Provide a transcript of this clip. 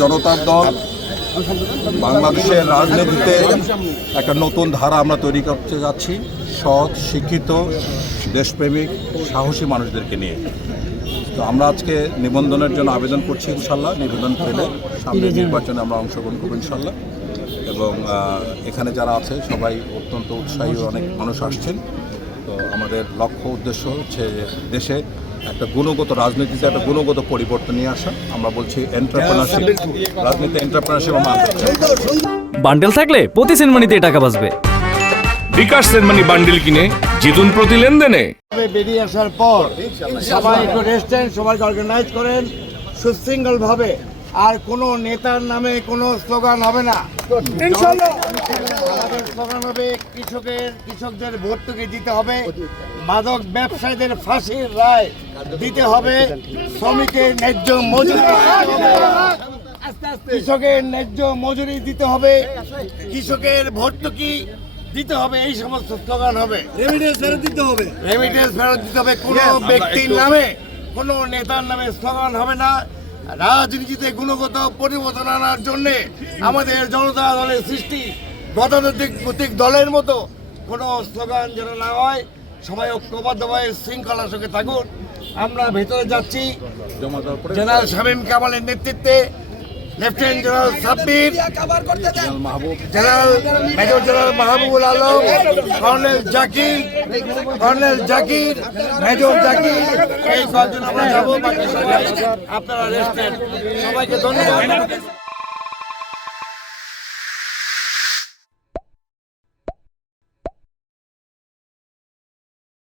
জনতার দল বাংলাদেশের রাজনীতিতে একটা নতুন ধারা আমরা তৈরি করতে যাচ্ছি, সৎ, শিক্ষিত, দেশপ্রেমিক, সাহসী মানুষদেরকে নিয়ে। তো আমরা আজকে নিবন্ধনের জন্য আবেদন করছি। ইনশাল্লাহ নিবেদন পেলে সামনের নির্বাচনে আমরা অংশগ্রহণ করবো ইনশাল্লাহ। এবং এখানে যারা আছে সবাই অত্যন্ত উৎসাহী, অনেক মানুষ আসছেন। তো আমাদের লক্ষ্য উদ্দেশ্য হচ্ছে দেশে একটা গুণগত রাজনীতিতে একটা গুণগত পরিবর্তন নিয়ে আসা। আমরা বলছি এন্টারপ্রেনারশিপ, রাজনীতি এন্টারপ্রেনারশিপ। বান্ডেল থাকলে প্রতি সেনমানিতে টাকা বাঁচবে। বিকাশ সেনমানি বান্ডেল কিনে জিতুন প্রতি লেনদেনে। বেরিয়ে আসার পর সবাই একটু রেস্ট নেন, সবাইকে অর্গানাইজ করেন সুশৃঙ্খল ভাবে। আর কোনো নেতার নামে কোনো স্লোগান হবে না। আমাদের স্লোগান হবে কৃষকদের ভর্তুকি দিতে হবে, মাদক ব্যবসায়ীদের ফাঁসির রায় দিতে হবে, শ্রমিকের ন্যায্য মজুরি, কৃষকের ন্যায্য মজুরি দিতে হবে, কৃষকের ভর্তুকি দিতে হবে। এই সমস্ত স্লোগান হবে। রেমিটেন্স ফেরত দিতে হবে, রেমিটেন্স ফেরত দিতে হবে। কোনো ব্যক্তির নামে কোনো নেতার নামে স্লোগান হবে না। রাজনীতিতে গুণগত পরিবর্তন আনার জন্যে আমাদের জনতা দলের সৃষ্টি, গতানুগতিক দলের মতো কোনো স্লোগান যেন না হয়। সবাই ঐক্যবদ্ধভাবে শৃঙ্খলার সঙ্গে থাকুন। আমরা ভেতরে যাচ্ছি জেনারেল শামীম কামালের নেতৃত্বে, lieutenant general Sabbir, major general Mahbubul Alam, colonel Zakir, major Zakir, এই কয়েকজন আমরা যাবো। বাকি সবাই আপনারা রেস্ট নেন। সবাইকে ধন্যবাদ।